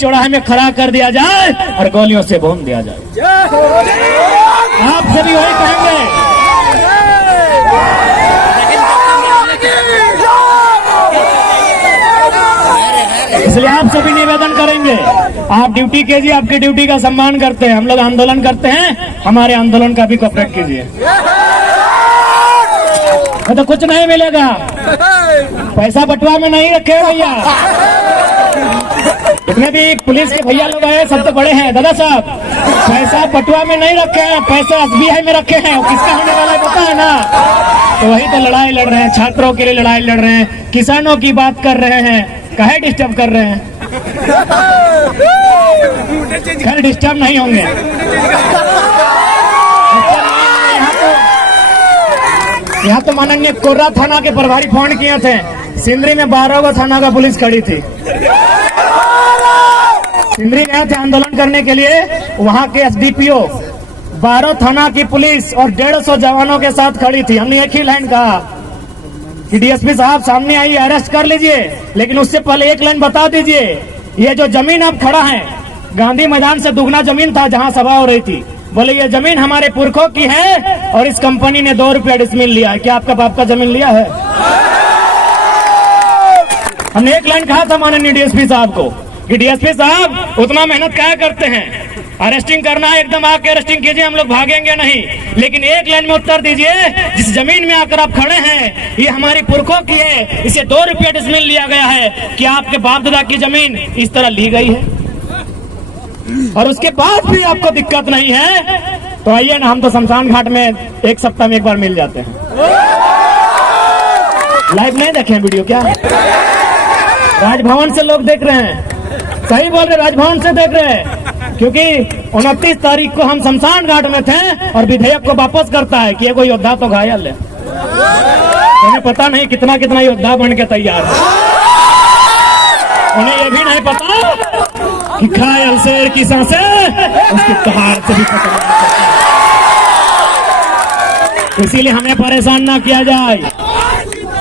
चौराहे में खड़ा कर दिया जाए और गोलियों से भून दिया जाए। आप सभी वही कहेंगे। इसलिए आप सभी निवेदन करेंगे, आप ड्यूटी कीजिए, आपकी ड्यूटी का सम्मान करते हैं। हम लोग आंदोलन करते हैं, हमारे आंदोलन का भी कोऑपरेट कीजिए। तो कुछ नहीं मिलेगा, पैसा बटुआ में नहीं रखे भैया। जितने भी पुलिस के भैया लोग आए सब तो बड़े हैं दादा साहब, पैसा बटुआ में नहीं रखे हैं, पैसा SBI में रखे हैं। किसका होने वाला है पता है ना? तो वही तो लड़ाई लड़ रहे हैं, छात्रों के लिए लड़ाई लड़ रहे हैं, किसानों की बात कर रहे हैं। काहे डिस्टर्ब कर रहे हैं? खैर डिस्टर्ब नहीं होंगे। यहाँ तो माननीय कोर्रा थाना के प्रभारी फोन किए थे, सिंदरी में 12 गो थाना का पुलिस खड़ी थी। सिंदरी गए थे आंदोलन करने के लिए, वहाँ के SDPO 12 थाना की पुलिस और 150 जवानों के साथ खड़ी थी। हमने एक ही लाइन कहा कि DSP साहब सामने आइए, अरेस्ट कर लीजिए, लेकिन उससे पहले एक लाइन बता दीजिए, ये जो जमीन अब खड़ा है गांधी मैदान से दुगना जमीन था जहां सभा हो रही थी। बोले ये जमीन हमारे पुरखों की है और इस कंपनी ने 2 रुपया डिसमिल लिया है। क्या आपका बाप का जमीन लिया है? हमने एक लाइन कहा था माननीय DSP साहब को कि DSP साहब उतना मेहनत क्या करते हैं, अरेस्टिंग करना है एकदम आके अरेस्टिंग कीजिए, हम लोग भागेंगे नहीं, लेकिन एक लाइन में उत्तर दीजिए, जिस जमीन में आकर आप खड़े हैं ये हमारी पुरखों की है, इसे 2 रुपया डिसमिल लिया गया है। क्या आपके बाप दादा की जमीन इस तरह ली गई है? और उसके बाद भी आपको दिक्कत नहीं है तो आइए ना, हम तो शमशान घाट में 1 सप्ताह में 1 बार मिल जाते हैं। लाइव नहीं देखे हैं वीडियो? क्या राजभवन से लोग देख रहे हैं? सही बोल रहे, राजभवन से देख रहे हैं, क्योंकि 29 तारीख को हम शमशान घाट में थे और विधेयक को वापस करता है कि ये कोई योद्धा तो घायल है। उन्हें पता नहीं कितना कितना योद्धा बन के तैयार है। उन्हें ये भी नहीं पता कि घायल शेर की सांसें उसकी कहार से भी खतरनाक है। इसीलिए हमें परेशान ना किया जाए,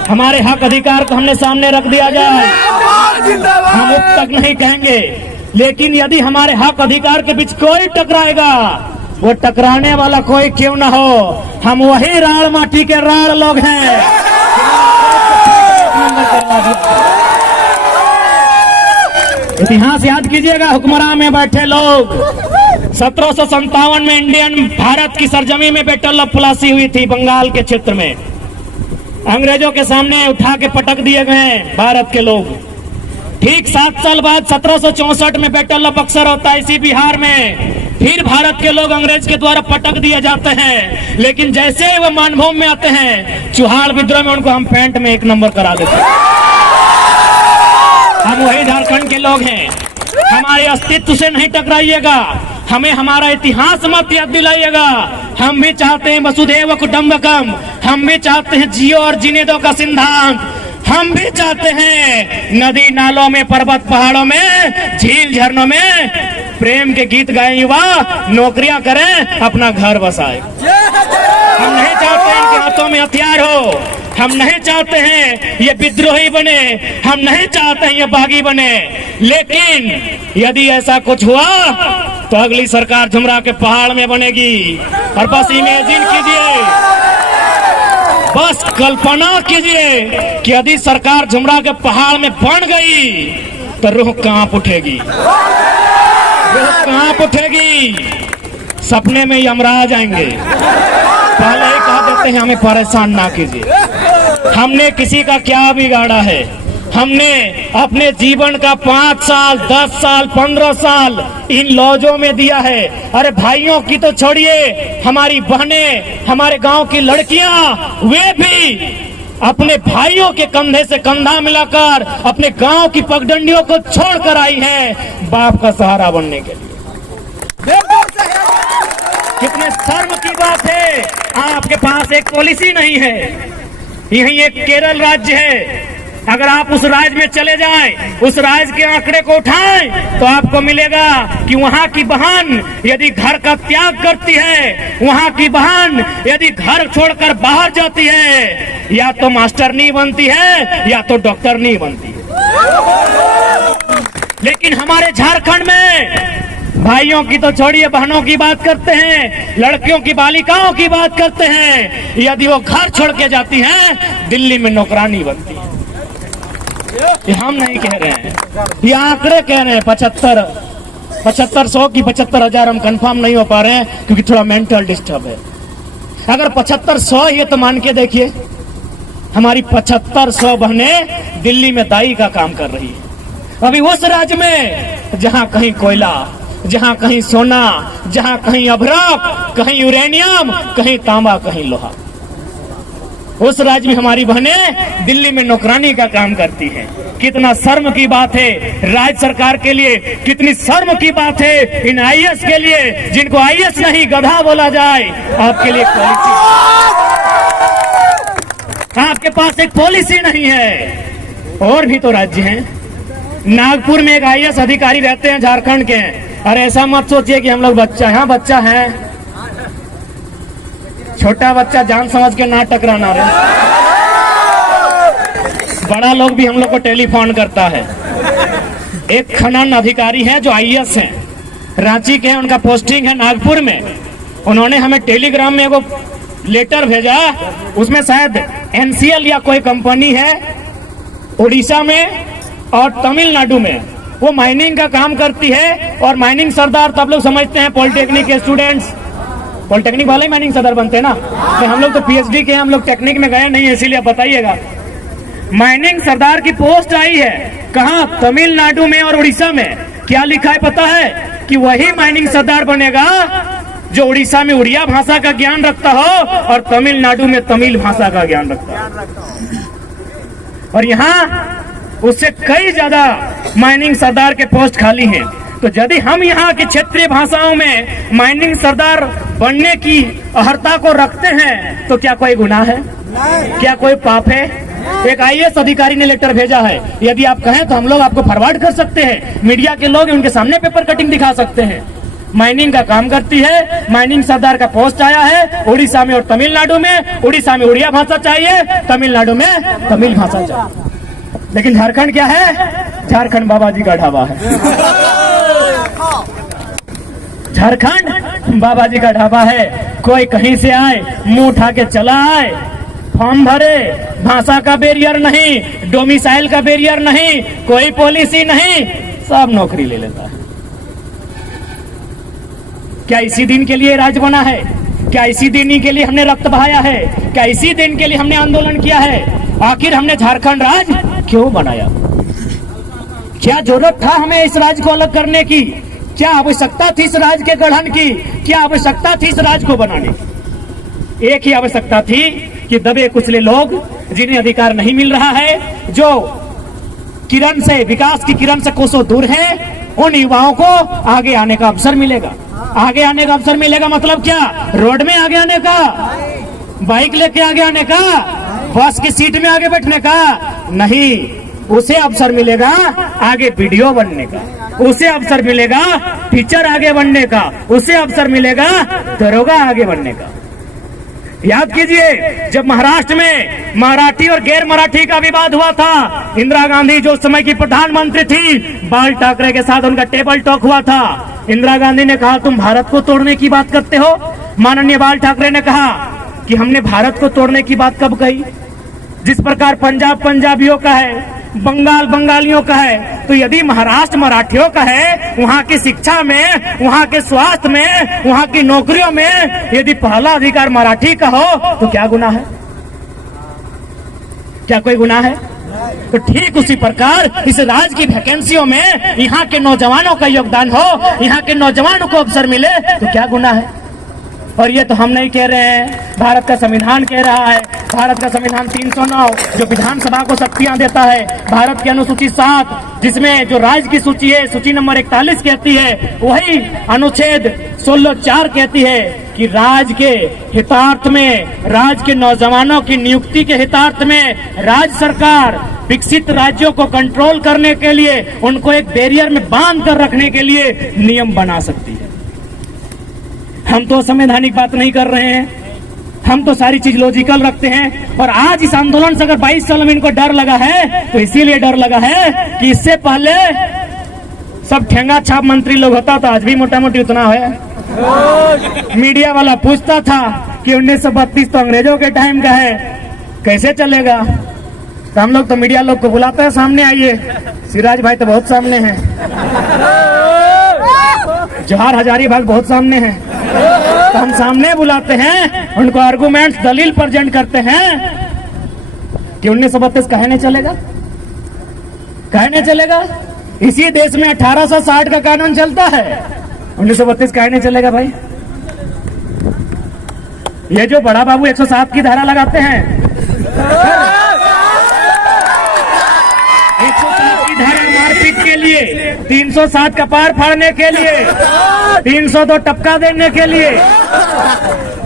हमारे हक अधिकार को हमने सामने रख दिया जाए। हम अब तक नहीं कहेंगे, लेकिन यदि हमारे हक अधिकार के बीच कोई टकराएगा, वो टकराने वाला कोई क्यों ना हो, हम वही राड़ माटी के राड़ लोग हैं। इतिहास याद कीजिएगा, हुक्मरान में बैठे लोग 1757 में इंडियन भारत की सरजमी में बेटल प्लासी हुई थी बंगाल के क्षेत्र में। अंग्रेजों के सामने उठा के पटक दिए गए भारत के लोग। ठीक 7 साल बाद 1764 में बैटल ऑफ बक्सर होता है इसी बिहार में। फिर भारत के लोग अंग्रेज के द्वारा पटक दिए जाते हैं, लेकिन जैसे वो मानभूमि में आते हैं, चुहाड़ विद्रोह में उनको हम पैंट में 1 नंबर करा देते हैं। हम वही झारखंड के लोग हैं, हमारे अस्तित्व से नहीं टकराइएगा, हमें हमारा इतिहास मत याद दिलाइएगा। हम भी चाहते हैं वसुधैव कुटुंबकम, हम भी चाहते हैं जियो और जीने दो का सिद्धांत, हम भी चाहते हैं नदी नालों में, पर्वत पहाड़ों में, झील झरनों में प्रेम के गीत गाएं युवा, नौकरियां करें, अपना घर बसाए। हम नहीं चाहते इनके हाथों में हथियार हो, हम नहीं चाहते हैं ये विद्रोही बने, हम नहीं चाहते हैं ये बागी बने, लेकिन यदि ऐसा कुछ हुआ तो अगली सरकार झुमरा के पहाड़ में बनेगी। और बस इमेजिन कीजिए, बस कल्पना कीजिए कि यदि सरकार झुमरा के पहाड़ में बन गई तो रूह कांप उठेगी, रूह कांप उठेगी। सपने में यमराज आएंगे। पहले ही कह देते हैं हमें परेशान ना कीजिए। हमने किसी का क्या बिगाड़ा है? हमने अपने जीवन का 5 साल, 10 साल, 15 साल इन लॉजों में दिया है। अरे भाइयों की तो छोड़िए, हमारी बहनें, हमारे गांव की लड़कियां, वे भी अपने भाइयों के कंधे से कंधा मिलाकर अपने गांव की पगडंडियों को छोड़कर आई है बाप का सहारा बनने के लिए। कितने शर्म की बात है, आपके पास एक पॉलिसी नहीं है। यही एक केरल राज्य है, अगर आप उस राज्य में चले जाएं, उस राज्य के आंकड़े को उठाएं तो आपको मिलेगा कि वहां की बहन यदि घर का त्याग करती है, वहां की बहन यदि घर छोड़कर बाहर जाती है, या तो मास्टर नहीं बनती है या तो डॉक्टर नहीं बनती है। लेकिन हमारे झारखंड में भाइयों की तो छोड़िए, बहनों की बात करते हैं, लड़कियों की, बालिकाओं की बात करते हैं, यदि वो घर छोड़ के जाती हैं दिल्ली में नौकरानी बनती है। ये हम नहीं कह रहे हैं, ये आंकड़े कह रहे हैं। 7500 की 75,000 हम कंफर्म नहीं हो पा रहे हैं क्योंकि थोड़ा मेंटल डिस्टर्ब है। अगर 7500 ये तो मान के देखिए, हमारी 7500 बहनें दिल्ली में दाई का काम कर रही है। अभी उस राज्य में जहां कहीं कोयला, जहां कहीं सोना, जहां कहीं अभ्रक, कहीं यूरेनियम, कहीं तांबा, कहीं लोहा, उस राज्य में हमारी बहनें दिल्ली में नौकरानी का काम करती हैं। कितना शर्म की बात है राज्य सरकार के लिए, कितनी शर्म की बात है इन आईएएस के लिए, जिनको आईएएस नहीं गधा बोला जाए। आपके लिए पॉलिसी, आपके पास एक पॉलिसी नहीं है। और भी तो राज्य हैं, नागपुर में एक आईएएस अधिकारी रहते हैं झारखंड के। अरे ऐसा मत सोचिए कि हम लोग बच्चा, यहाँ बच्चा है, छोटा बच्चा जान समझ के ना टकराना रहे। बड़ा लोग भी हम लोग को टेलीफोन करता है। एक खनन अधिकारी है जो आईएएस हैं, रांची के हैं, उनका पोस्टिंग है नागपुर में। उन्होंने हमें टेलीग्राम में एगो लेटर भेजा, उसमें शायद एनसीएल या कोई कंपनी है उड़ीसा में और तमिलनाडु में, वो माइनिंग का काम करती है। और माइनिंग सरदार तब लोग समझते हैं पॉलिटेक्निक के स्टूडेंट्स, पॉलिटेक्निक वाले माइनिंग सरदार बनते हैं ना। तो हम लोग तो पीएचडी के, हम लोग टेक्निक में गए नहीं, इसीलिए बताइएगा। माइनिंग सरदार की पोस्ट आई है, कहां? तमिलनाडु में और उड़ीसा में। क्या लिखा है पता है? कि वही माइनिंग सरदार बनेगा जो उड़ीसा में उड़िया भाषा का ज्ञान रखता हो और तमिलनाडु में तमिल भाषा का ज्ञान रखता हो। और यहाँ उससे कई ज्यादा माइनिंग सरदार के पोस्ट खाली हैं। तो यदि हम यहाँ की क्षेत्रीय भाषाओं में माइनिंग सरदार बनने की अर्हता को रखते हैं तो क्या कोई गुनाह है? क्या कोई पाप है? एक आईएएस अधिकारी ने लेटर भेजा है, यदि आप कहें तो हम लोग आपको फॉरवर्ड कर सकते हैं। मीडिया के लोग उनके सामने पेपर कटिंग दिखा सकते हैं। माइनिंग का काम करती है, माइनिंग सरदार का पोस्ट आया है उड़ीसा में और तमिलनाडु में। उड़ीसा में उड़िया भाषा चाहिए, तमिलनाडु में तमिल भाषा चाहिए। लेकिन झारखंड क्या है? झारखंड बाबा जी का ढाबा है। झारखंड बाबा जी का ढाबा है। कोई कहीं से आए, मुंह उठा के चला आए, फॉर्म भरे, भाषा का बैरियर नहीं, डोमिसाइल का बैरियर नहीं, कोई पॉलिसी नहीं, सब नौकरी ले लेता है। क्या इसी दिन के लिए राज बना है? क्या इसी दिन के लिए हमने रक्त बहाया है? क्या इसी दिन के लिए हमने आंदोलन किया है? आखिर हमने झारखंड राज क्यों बनाया? क्या जरूरत था हमें इस राज्य को अलग करने की? क्या आवश्यकता थी इस राज्य के गठन की? क्या आवश्यकता थी इस राज्य को बनाने की? एक ही आवश्यकता थी कि दबे कुचले लोग, जिन्हें अधिकार नहीं मिल रहा है, जो किरण से, विकास की किरण से कोसों दूर हैं, उन युवाओं को आगे आने का अवसर मिलेगा। आगे आने का अवसर मिलेगा मतलब क्या? रोड में आगे आने का, बाइक लेके आगे आने का, बस की सीट में आगे बैठने का नहीं। उसे अवसर मिलेगा आगे वीडियो बनने का, उसे अवसर मिलेगा टीचर आगे बनने का, उसे अवसर मिलेगा दरोगा आगे बनने का। याद कीजिए, जब महाराष्ट्र में मराठी और गैर मराठी का विवाद हुआ था, इंदिरा गांधी जो उस समय की प्रधानमंत्री थी, बाल ठाकरे के साथ उनका टेबल टॉक हुआ था। इंदिरा गांधी ने कहा, तुम भारत को तोड़ने की बात करते हो। माननीय बाल ठाकरे ने कहा कि हमने भारत को तोड़ने की बात कब कही? जिस प्रकार पंजाब पंजाबियों का है, बंगाल बंगालियों का है, तो यदि महाराष्ट्र मराठियों का है, वहाँ की शिक्षा में, वहाँ के स्वास्थ्य में, वहाँ की नौकरियों में यदि पहला अधिकार मराठी का हो तो क्या गुनाह है? क्या कोई गुनाह है? तो ठीक उसी प्रकार इस राज्य की वैकेंसियों में यहाँ के नौजवानों का योगदान हो, यहाँ के नौजवानों को अवसर मिले तो क्या गुनाह है? और ये तो हम नहीं कह रहे हैं, भारत का संविधान कह रहा है। भारत का संविधान 309 जो विधानसभा को शक्तियां देता है, भारत की अनुसूची 7 जिसमें जो राज्य की सूची है, सूची नंबर 41 कहती है, वही अनुच्छेद 16(4) कहती है कि राज्य के हितार्थ में, राज्य के नौजवानों की नियुक्ति के हितार्थ में राज्य सरकार विकसित राज्यों को कंट्रोल करने के लिए, उनको एक बैरियर में बांध कर रखने के लिए नियम बना सकती है। हम तो संवैधानिक बात नहीं कर रहे हैं, हम तो सारी चीज लॉजिकल रखते हैं। और आज इस आंदोलन से अगर 22 साल में इनको डर लगा है तो इसीलिए डर लगा है कि इससे पहले सब ठेंगा छाप मंत्री लोग होता था, आज भी मोटा मोटी उतना है। मीडिया वाला पूछता था कि 1932 तो अंग्रेजों के टाइम का है, कैसे चलेगा? तो हम लोग तो मीडिया लोग को बुलाते हैं, सामने आइए। सिराज भाई तो बहुत सामने हैं, जवाहर हजारीबाग बहुत सामने हैं, तो हम सामने बुलाते हैं, उनको आर्गुमेंट्स दलील प्रेजेंट करते हैं कि 1932 कहे नहीं चलेगा, कहे नहीं चलेगा। इसी देश में 1860 का कानून चलता है, 1932 कहे नहीं चलेगा भाई। ये जो बड़ा बाबू 107 की धारा लगाते हैं, 107 की धारा मारपीट के लिए, 307 का पार फाड़ने के लिए, 302 टपका देने के लिए,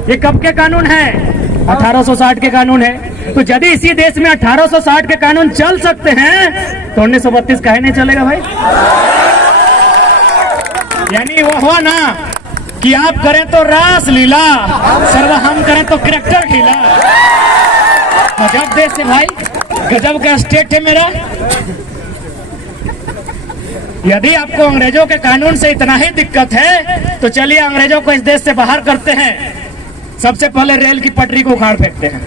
ये कब के कानून है? 1860 के कानून है। तो यदि इसी देश में 1860 के कानून चल सकते हैं तो 1932 काहे नहीं चलेगा भाई? यानी वो हुआ ना कि आप करें तो रास लीला, सर्वा हम करें तो कैरेक्टर ढीला। गजब देश है भाई, गजब का स्टेट है मेरा। यदि आपको अंग्रेजों के कानून से इतना ही दिक्कत है तो चलिए अंग्रेजों को इस देश से बाहर करते हैं। सबसे पहले रेल की पटरी को उखाड़ फेंकते हैं।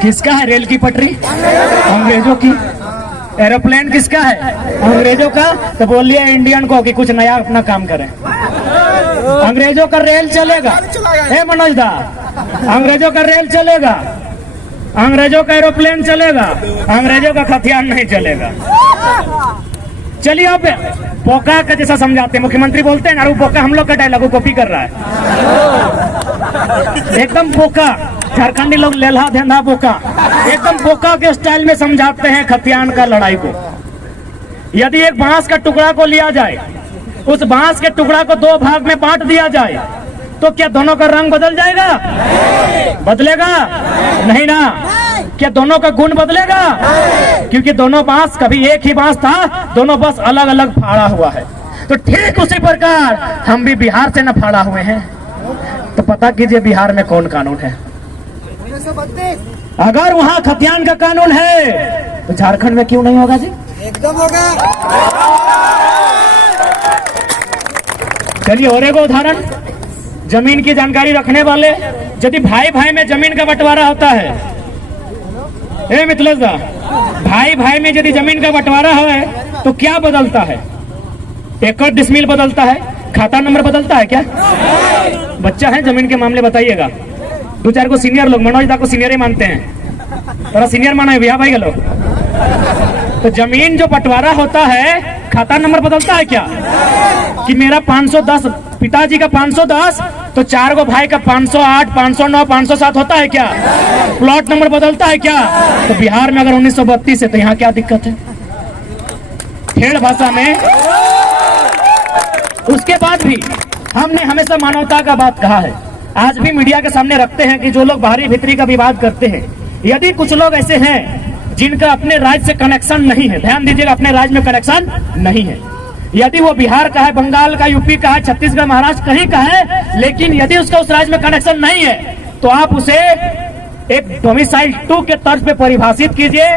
किसका है रेल की पटरी? अंग्रेजों की। एरोप्लेन किसका है? अंग्रेजों का। तो बोलिए इंडियन को कि कुछ नया अपना काम करें। अंग्रेजों का रेल चलेगा, हे मनोज दा, अंग्रेजों का रेल चलेगा, अंग्रेजों का एरोप्लेन चलेगा, अंग्रेजों का हथियार नहीं चलेगा। चलिए आप बोका का जैसा समझाते हैं, मुख्यमंत्री बोलते हैं ना, वो बोका हम लोग का डायलॉग कॉपी कर रहा है। एकदम बोका, झारखंडी लोग लेल्हा धेंधा बोका, एकदम बोका के स्टाइल में समझाते हैं खतियान का लड़ाई को। यदि एक बांस का टुकड़ा को लिया जाए, उस बांस के टुकड़ा को दो भाग में बांट दिया जाए, तो क्या दोनों का रंग बदल जाएगा? बदलेगा नहीं ना। क्या दोनों का गुण बदलेगा? क्योंकि दोनों बांस कभी एक ही बांस था, दोनों बस अलग अलग फाड़ा हुआ है। तो ठीक उसी प्रकार हम भी बिहार से न फाड़ा हुए हैं। तो पता कीजिए बिहार में कौन कानून है। अगर वहां खतियान का कानून है तो झारखंड में क्यों नहीं होगा जी? एकदम होगा। चलिए और एक उदाहरण, जमीन की जानकारी रखने वाले, यदि भाई भाई में जमीन का बंटवारा होता है, ए मिथिलेश दा, भाई भाई में यदि जमीन का बंटवारा है तो क्या बदलता है? एकड़ डिसमिल बदलता है, खाता नंबर बदलता है क्या? बच्चा है जमीन के मामले बताइएगा। दो चार को सीनियर लोग, मनोज दा को सीनियर ही मानते हैं, थोड़ा सीनियर माना है भैया भाई का लोग। तो जमीन जो बंटवारा होता है, खाता नंबर बदलता है क्या? कि मेरा 510, पिताजी का 510, तो चार गो भाई का 508, 509, 507 होता है क्या? प्लॉट नंबर बदलता है क्या? तो बिहार में अगर 1932 है तो यहाँ क्या दिक्कत है? ठेठ भाषा में। उसके बाद भी हमने हमेशा मानवता का बात कहा है, आज भी मीडिया के सामने रखते हैं कि जो लोग बाहरी भीतरी का विवाद करते हैं, यदि कुछ लोग ऐसे हैं जिनका अपने राज्य से कनेक्शन नहीं है, ध्यान दीजिएगा, अपने राज्य में कनेक्शन नहीं है, यदि वो बिहार का है, बंगाल का, यूपी का है, छत्तीसगढ़, महाराष्ट्र कहीं का है, लेकिन यदि उसका उस राज्य में कनेक्शन नहीं है तो आप उसे एक डोमिसाइल 2 के तर्ज पे परिभाषित कीजिए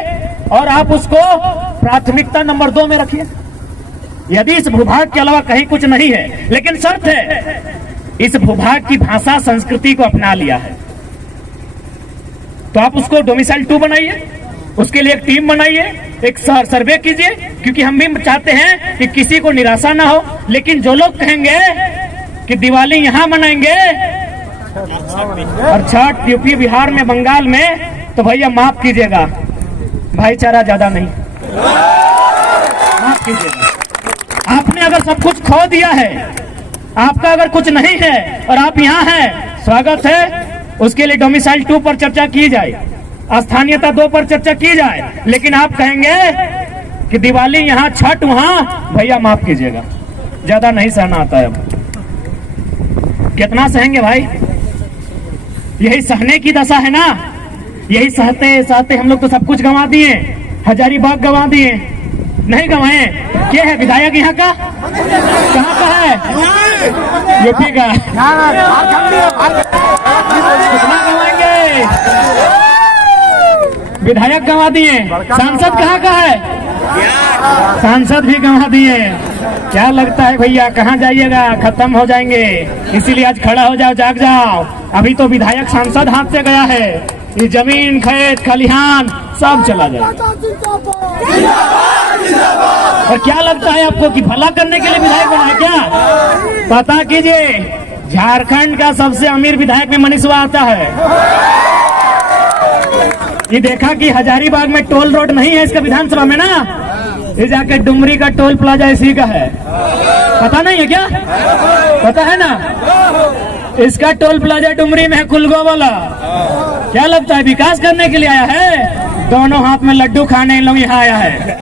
और आप उसको प्राथमिकता नंबर 2 में रखिए। यदि इस भूभाग के अलावा कहीं कुछ नहीं है, लेकिन शर्त है इस भूभाग की भाषा संस्कृति को अपना लिया है, तो आप उसको डोमिसाइल 2 बनाइए, उसके लिए एक टीम बनाइए, एक सर्वे कीजिए, क्योंकि हम भी चाहते हैं कि किसी को निराशा ना हो। लेकिन जो लोग कहेंगे कि दिवाली यहाँ मनाएंगे और छठ यूपी, बिहार में, बंगाल में, तो भैया माफ कीजिएगा, भाईचारा ज्यादा नहीं, माफ कीजिएगा। आपने अगर सब कुछ खो दिया है, आपका अगर कुछ नहीं है और आप यहाँ हैं, स्वागत है। उसके लिए डोमिसाइल 2 पर चर्चा की जाए, स्थानीयता 2 पर चर्चा की जाए, लेकिन आप कहेंगे कि दिवाली यहाँ, छठ वहां, भैया माफ कीजिएगा, ज्यादा नहीं सहना आता है। अब कितना सहेंगे भाई? यही सहने की दशा है ना। यही सहते सहते हम लोग तो सब कुछ गंवा दिए, हजारीबाग गंवा दिए, नहीं गंवाए। क्या है विधायक यहाँ का? कहाँ का है? यूपी का। कितना गंवाएंगे? विधायक गंवा दिए। सांसद कहाँ का है? सांसद भी गंवा दिए। क्या लगता है भैया कहाँ जाइएगा, खत्म हो जाएंगे। इसीलिए आज खड़ा हो जाओ, जाग जाओ। अभी तो विधायक सांसद हाथ से गया है, ये जमीन खेत खलिहान सब चला जाए। और क्या लगता है आपको कि भला करने के लिए विधायक बना है क्या? पता कीजिए, झारखंड का सबसे अमीर विधायक में मनीषवा आता है। ये देखा कि हजारीबाग में टोल रोड नहीं है इसका विधानसभा में ना, ये जाके डुमरी का टोल प्लाजा इसी का है। पता नहीं है क्या? पता है ना, इसका टोल प्लाजा डुमरी में है, कुलगो वाला। क्या लगता है विकास करने के लिए आया है? दोनों हाथ में लड्डू खाने इन लोग यहाँ आया है।